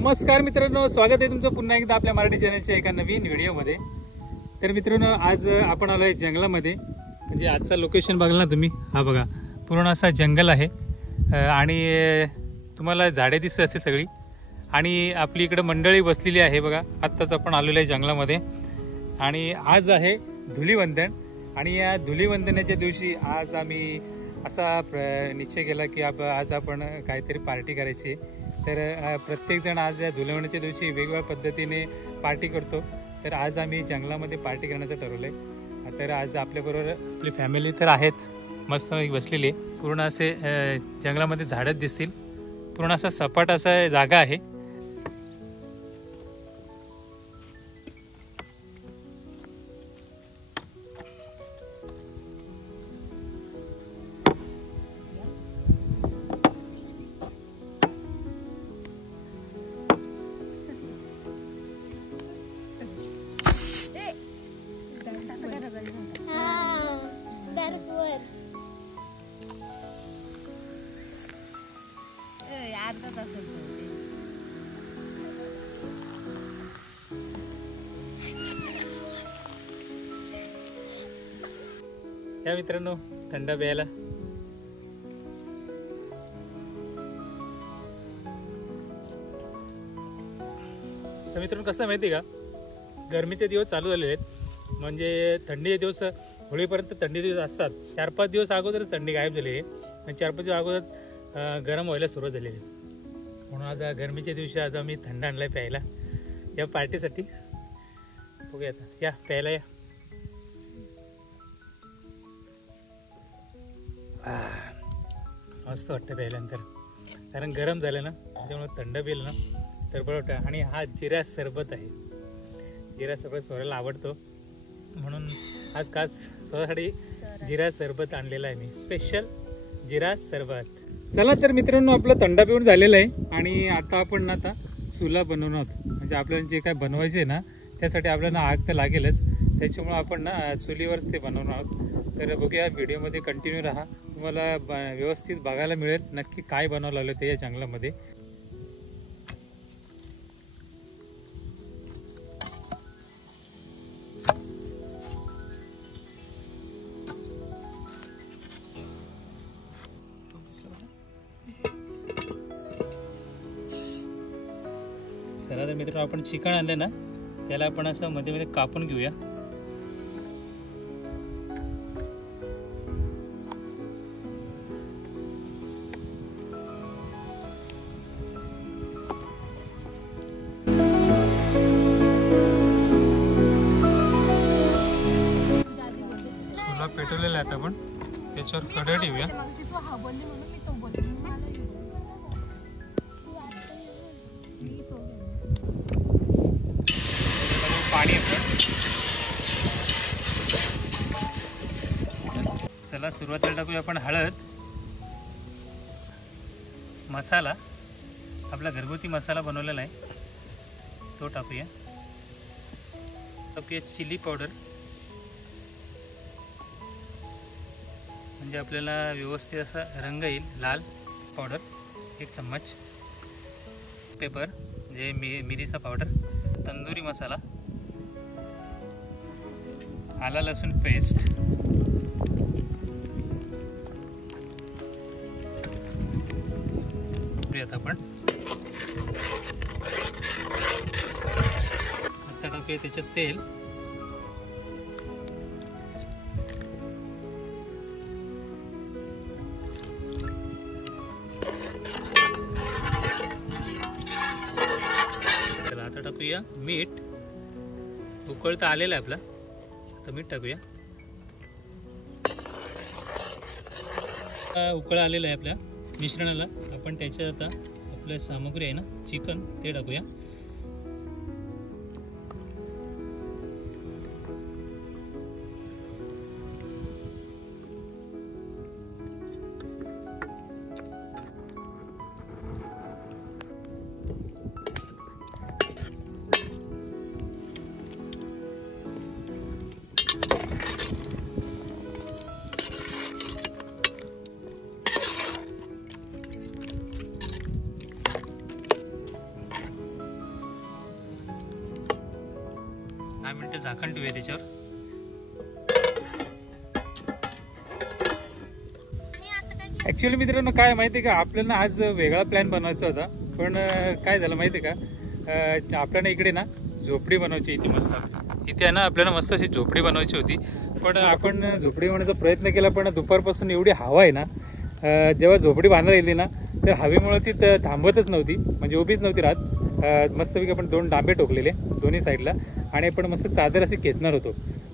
नमस्कार मित्रांनो, स्वागत आहे तुमचं पुन्हा एकदा आपल्या मराठी चॅनलच्या एका नवीन व्हिडिओमध्ये। तर मित्रांनो, आज आपण आलोय जंगलामध्ये। म्हणजे आजचा लोकेशन बघाल ना तुम्ही, हा बघा पूर्ण असा जंगल आहे आणि तुम्हाला झाडे दिसत असे सगळी आणि आपली इकडे मंडळी बसलेली आहे बघा। आत्ताच आपण आलेलो आहे जंगलामध्ये आणि आज आहे धुलीवंदन आणि या धुलीवंदनाच्या दिवशी आज आम्ही असा निश्चय केला की आज आपण काहीतरी पार्टी करायची। तर प्रत्येक जण आज या धुलीवंदनाच्या दिवशी वेगवेगळ्या पद्धतीने पार्टी करतो। तर आज आम्ही जंगलामध्ये पार्टी करण्याचं ठरवलंय। तर आज आपल्याबरोबर आपली फॅमिली तर आहेच, मस्त बसलेली आहे। पूर्ण असे जंगलामध्ये झाडच दिसतील, पूर्ण असा सपाट असा जागा आहे। या मित्रांनो थंड प्यायला। तर मित्रांनो कसं माहिती का, गरमीचे दिवस चालू झालेले आहेत, म्हणजे थंडीचे दिवस होळीपर्यंत थंडी दिवस असतात। 4-5 दिवस अगोदर थंडी गायब झालेली आहे आणि 4-5 दिवस अगोदर गरम व्हायला सुरुवात झालेली आहे। म्हणून आज गरमीच्या दिवशी आज आम्ही थंड आणलाय प्यायला या पार्टीसाठी। बघूया आता, या प्यायला या। मस्त वाटतं प्यायल्यानंतर, कारण गरम झालं ना त्याच्यामुळे थंड पिलं ना तर बरं वाटतं। आणि हा जिरा सरबत आहे, जिरा सरबत स्वराला आवडतो म्हणून आज खास स्वरासाठी जिरा सरबत आणलेला आहे मी, स्पेशल जिरा सरबत। चला तर मित्रांनो, आपलं थंड पिऊन झालेलं आहे आणि आता आपण ना आता चुला बनवणार आहोत। म्हणजे आपल्याला जे काय बनवायचे आहे ना त्यासाठी आपल्याला आग तर लागेलच, त्याच्यामुळे आपण ना चुलीवरच ते बनवणार आहोत। तर बघूया, व्हिडिओमध्ये कंटिन्यू राहा, तुम्हाला व्यवस्थित बघायला मिळेल नक्की काय बनवायला लागलं ते या जंगलामध्ये। चला तर मित्रांनो, आपण चिकन आणलं ना त्याला आपण असं मध्ये मध्ये कापून घेऊया। चुला पेटवलेला आहे, आता आपण त्याच्यावर कढई ठेवूया। पाणी चला सुरुवातीला टाकूया आपण हळद, मसाला आपला घरगुती मसाला बनवलेला आहे तो टाकूया। टाकूया चिली पावडर, म्हणजे आपल्याला व्यवस्थित असा रंग येईल। लाल पावडर 1 चम्मच, पेपर म्हणजे मिरीचा पावडर, तंदुरी मसाला, आला लसूण पेस्ट, आता आपण आता टाकूया त्याच्यात तेल, चला आता टाकूया मीठ। उकळता आलेला आहे आपला, आता मीठ टाकूया। उकळ आलेला आहे आपल्या मिश्रणाला, आपण त्याच्यात आता आपल्या सामग्री आहे ना चिकन ते टाकूया। झाकण ठेवूया त्याच्यावर. ॲक्च्युली मित्रांनो काय माहिती आहे का, आपल्याला आज वेगळा प्लॅन बनवायचा होता, पण काय झालं माहिती आहे का, आपल्याला इकडे ना झोपडी बनवायची इथे मस्त. इथे आहे ना आपल्याला मस्त अशी झोपडी बनवायची होती, पण आपण झोपडी बनवायचा प्रयत्न केला, पण दुपारपासून एवढी हवा आहे ना, जेव्हा झोपडी बांधायला येते ना तर हवेमुळे ती थांबतच नव्हती, म्हणजे उभीच नव्हती राहत. मस्तपैकी आपण 2 डांबे ठोकलेले दोन्ही साईडला, आणि आपण मस्त चादर अशी खेचणार होतो,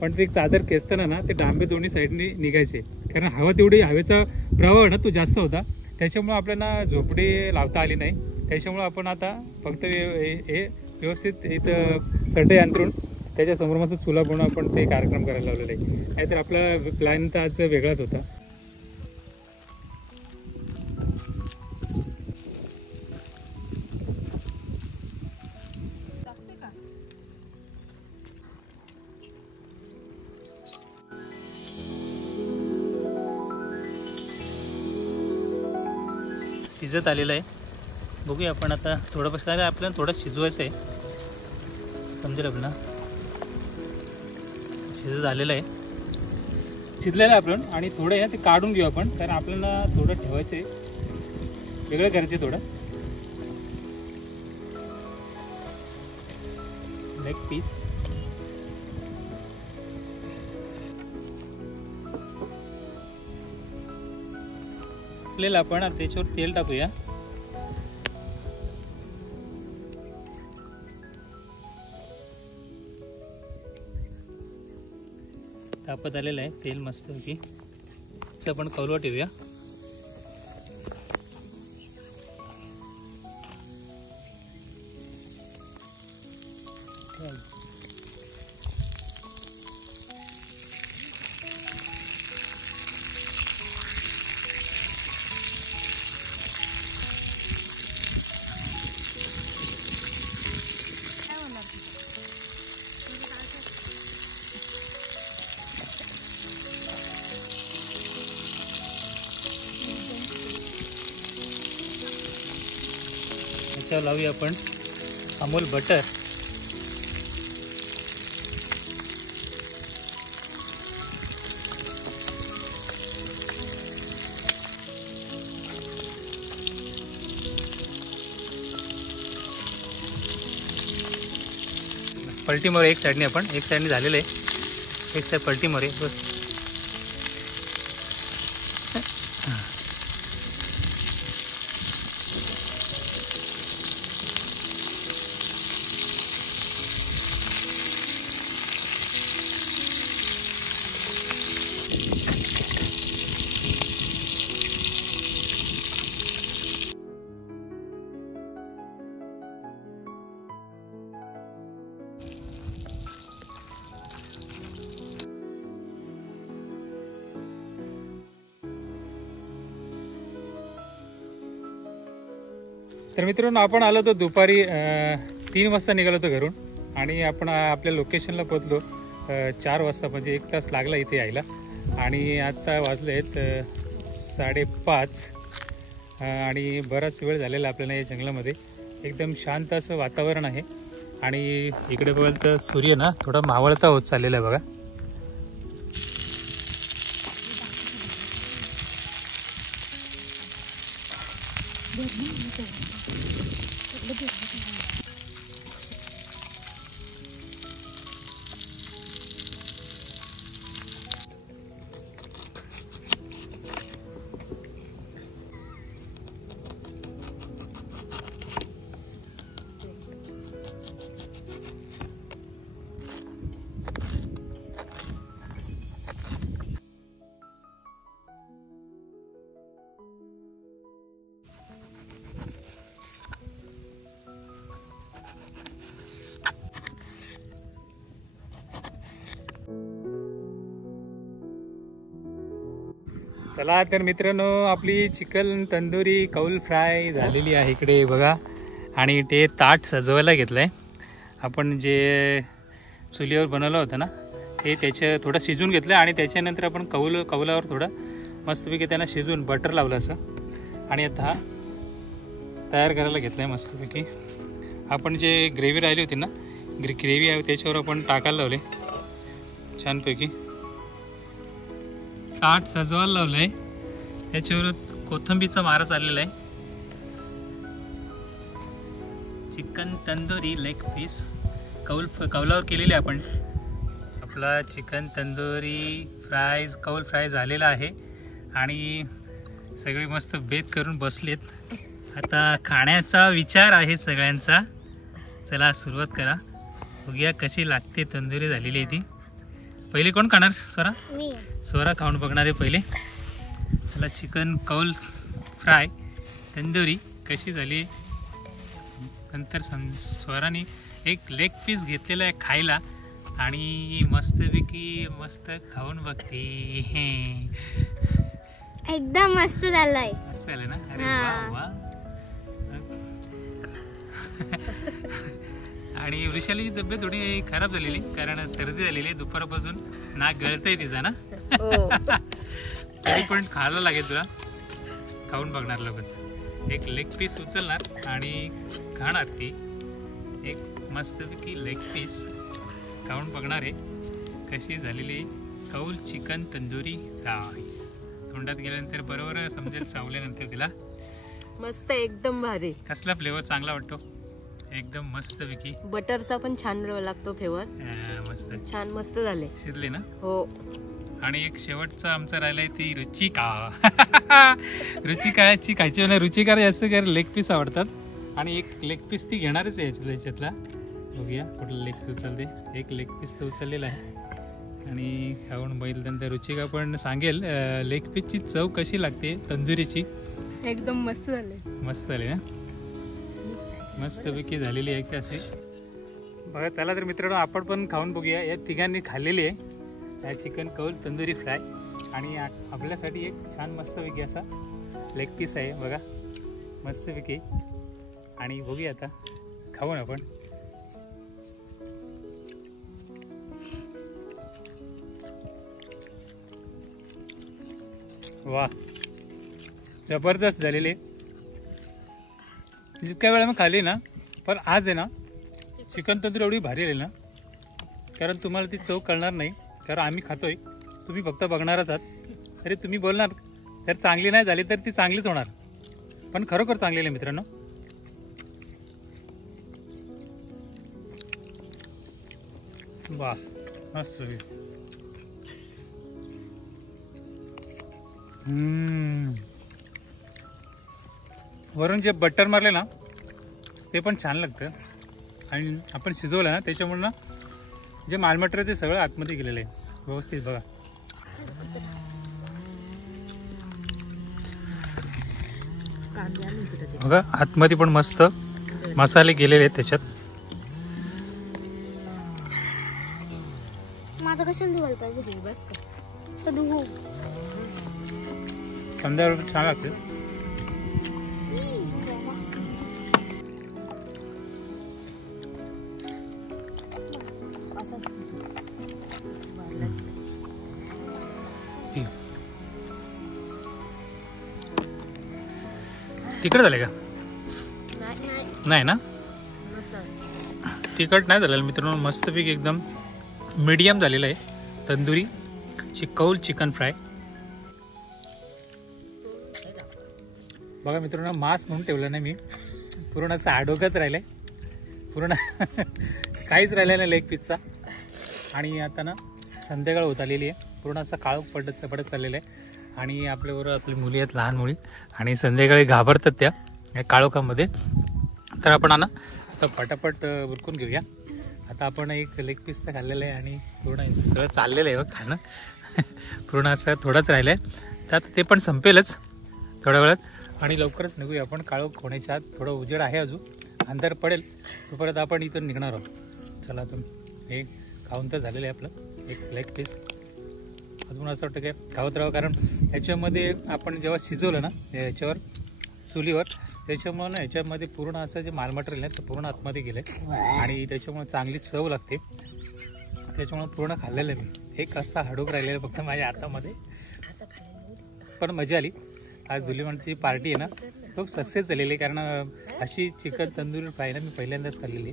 पण ती चादर खेचताना ना ते डांबे दोन्ही साईडने निघायचे, कारण हवा तेवढी, हवेचा प्रवाह ना तो जास्त होता, त्याच्यामुळे आपल्याला झोपडी लावता आली नाही. त्याच्यामुळे आपण आता फक्त हे व्यवस्थित इथं चटई अंतरून त्याच्यासमोर मस्त चुला बनवून आपण ते कार्यक्रम करायला लावलेला आहे. नाहीतर आपला प्लॅन तर आज वेगळाच होता. शिजत आलेलं आहे, बघूया आपण आता थोडं बस, काय आपल्याला थोडं शिजवायचं आहे, समजेल आपल्याला. शिजत आलेलं आहे, शिजलेलं आहे आपण, आणि थोडं आहे ते काढून घेऊ आपण, कारण आपल्याला थोडं ठेवायचं आहे, वेगळं करायचं आहे थोडं. लेग पीस आपल्याला, आपण त्याच्यावर तेल टाकूया. तापत आलेलं आहे तेल मस्तपैकी, आपण कौलवा ठेवूया. त्याच्यावर लावूया आपण अमूल बटर. पलटी मारू एक साईडने, आपण एक साईडने झालेलं आहे, एक साईड पलटी मारू बस. तर मित्रांनो आपण आलो होतो दुपारी 3 वाजता निघालो होतो घरून, आणि आपण आपल्या लोकेशनला पोहोचलो 4 वाजता, म्हणजे 1 तास लागला इथे यायला. आणि आता वाजले आहेत 5:30, आणि बराच वेळ झालेला आपल्याला या जंगलामध्ये. एकदम शांत असं वातावरण आहे, आणि इकडे बघाल तर सूर्य ना थोडा मावळता होत चाललेला आहे बघा. चला तर मित्रांनो, आपली चिकन तंदुरी कौल फ्राय झालेली आहे इकडे बघा. आणि ते ताट सजवायला घेतलं आहे आपण, जे चुलीवर बनवलं होतं ना ते त्याचं थोडं शिजून घेतलं, आणि त्याच्यानंतर आपण कौलावर थोडं मस्तपैकी त्यांना शिजून बटर लावलं असं, आणि आता हा तयार करायला घेतलं आहे मस्तपैकी. आपण जे ग्रेव्ही राहिली होती ना, ग्रेव्ही आहे त्याच्यावर आपण टाकायला लावले. छानपैकी ताट सजवायला लावलंय. याच्यावर कोथिंबीरचा मारा चाललेला आहे. चिकन तंदुरी लेग पीस कौलावर केलेले आपण. आपला चिकन तंदुरी कौल फ्राय झालेला आहे आणि सगळे मस्त बेत करून बसलेत. आता खाण्याचा विचार आहे सगळ्यांचा. चला सुरुवात करा. बघूया कशी लागते तंदुरी झालेली आहे ती. पहिले कोण खाणार? स्वरा. स्वरा खाऊन बघणार आहे पहिले. चला चिकन कौल फ्राय तंदुरी कशी झाली. नंतर स्वराने एक लेग पीस घेतलेला आहे खायला आणि मस्तपैकी मस्त खाऊन बघते. एकदम मस्त झालंय. मस्त झालं ना? अरे वा वा. आणि वृषालीची तब्येत थोडी खराब झालेली कारण सर्दी झालेली. दुपारपासून नाक गळतंय तिचा ना. तरी पण खायला लागेल तुला. खाऊन बघणार लगेच. एक लेग पीस उचलणार आणि खाणार ती. एक मस्तपैकी लेग पीस खाऊन बघणार आहे कशी झालेली कौल चिकन तंदुरी फ्राय. तोंडात गेल्यानंतर बरोबर समजेल चावल्यानंतर तिला. मस्त एकदम भारी. कसला फ्लेवर चांगला वाटतो? एकदम मस्तपैकी. बटरचा पण छान लागतो फ्लेवर. मस्त छान मस्त झाले. शिजले ना? हो. आणि एक शेवटचा आमचा राहिलाय ती रुचिका. रुचिकाची खायची म्हणजे रुचिका जास्त काय लेग पीस आवडतात आणि एक लेग पीस ती घेणारच आहे याच्यातला. बघूया कुठला लेग पीस उचलते. एक लेग पीस तर उचललेला आहे आणि खाऊन बघितल्यानंतर रुचिका पण सांगेल लेग पीसची चव कशी लागते तंदुरीची. एकदम मस्त झाले. मस्त झाले ना? मस्तपैकी झालेली आहे की असे. बघा चला तर मित्रांनो आपण पण खाऊन बघूया. या तिघांनी खाल्लेली आहे चिकन कौल तंदुरी फ्राय आणि आपल्यासाठी एक छान मस्तपैकी असा लेग पीस आहे बघा मस्तपैकी. आणि बघूया आता खाऊन आपण. वा जबरदस्त झालेली. जितक्या वेळा मग खाल्ली ना पण आज आहे ना चिकन तंदुरी एवढी भारी आली ना कारण तुम्हाला ती चव कळणार नाही कारण आम्ही खातोय. तुम्ही फक्त बघणारच आहात. तरी तुम्ही बोलणार तर चांगली नाही झाली तर ती चांगलीच होणार पण खरोखर चांगली आहे मित्रांनो. वा मस्त. वरून जे बटर मारले ना ते पण छान लागतं आणि आपण शिजवलं ना त्याच्यामुळे ना जे मालमटर आहे ते सगळं आतमध्ये गेलेलं आहे व्यवस्थित. बघा बघा आतमध्ये पण मस्त मसाले गेलेले आहेत त्याच्यात. माझं कशाला धुवायला पाहिजे? बस का धुवू संध्याकाळी छान लागते. तिखट झाले का? नाही ना तिखट नाही झालेलं मित्रांनो. मस्तपैकी एकदम मीडियम झालेलं आहे तंदुरी कौल चिकन फ्राय. बघा मित्रांनो मांस म्हणून ठेवलं नाही मी. पूर्ण असं आडोगच राहिलंय. पूर्ण काहीच राहिलं नाही लेग पीसचा. आणि आता ना संध्याकाळ होत आलेली आहे. पूर्ण असं काळोख पडत चाललेलं आहे आणि आपल्याबरोबर आपली मुली आहेत लहान मुली आणि संध्याकाळी घाबरतात त्या काळोखामध्ये. तर आपण ना आता फटाफट उरकून घेऊया. आता आपण एक लेग पीस तर खाल्लेलं आहे आणि पूर्ण सगळं चाललेलं आहे बघ खाणं. पूर्ण असं थोडंच राहिलं आहे तर आता ते पण संपेलच थोड्या वेळात आणि लवकरच निघूया आपण. काळोख होण्याच्या आत थोडं उजेड आहे अजून अंधार पडेल तोपर्यंत आपण इथून निघणार आहोत. चला तुम्ही हे खाऊन तर झालेलं आहे आपलं एक लेग पीस. अजून असं वाटतं काय खावत राहावं कारण ह्याच्यामध्ये आपण जेव्हा शिजवलं ना याच्यावर चुलीवर त्याच्यामुळं ना ह्याच्यामध्ये पूर्ण असं जे माल मटेरियल आहे ते पूर्ण आतमध्ये गेलं आहे आणि त्याच्यामुळे चांगली चव लागते. त्याच्यामुळे पूर्ण खाल्लेलं आहे मी. एक असा हडूक राहिलेला फक्त माझ्या हातामध्ये. पण मजा आली. आज धुलीवंतची पार्टी आहे ना खूप सक्सेस झालेली आहे कारण अशी चिकन तंदुरी फ्राय ना मी पहिल्यांदाच खाल्लेली.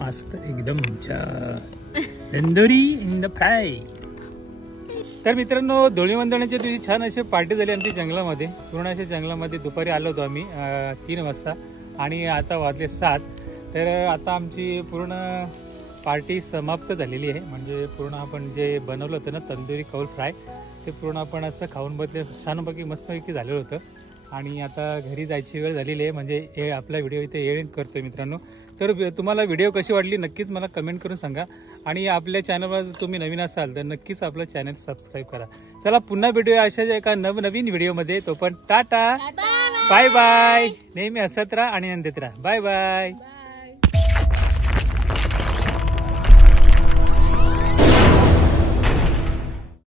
मस्त एकदम तंदुरी इन द फ्राय. तर मित्रांनो, धुळीवंदनाच्या दिवशी छान अशी पार्टी झाली आमची जंगलामध्ये. पूर्ण अशा जंगलामध्ये दुपारी आलो होतो आम्ही 3 वाजता आणि आता वाजले 7. तर आता आमची पूर्ण पार्टी समाप्त झालेली आहे. म्हणजे पूर्ण आपण जे बनवलं होतं ना तंदुरी कौल फ्राय, ते पूर्ण आपण असं खाऊन बदले छानपैकी मस्तपैकी झालेलं होतं. आणि आता घरी जायची वेळ झालेली आहे. म्हणजे आपला व्हिडिओ इथे एंड करतोय मित्रांनो. तर तुम्हाला व्हिडिओ कशी वाटली नक्कीच मला कमेंट करून सांगा. आणि आपल्या चॅनलवर तुम्ही नवीन असाल तर नक्कीच आपलं चॅनल सबस्क्राईब करा. चला पुन्हा भेटूया अशाच एका नवनवीन व्हिडिओमध्ये. तो पण टाटा बाय बाय. नेहमी हसत राहा आणि आनंदित राहा. Bye bye.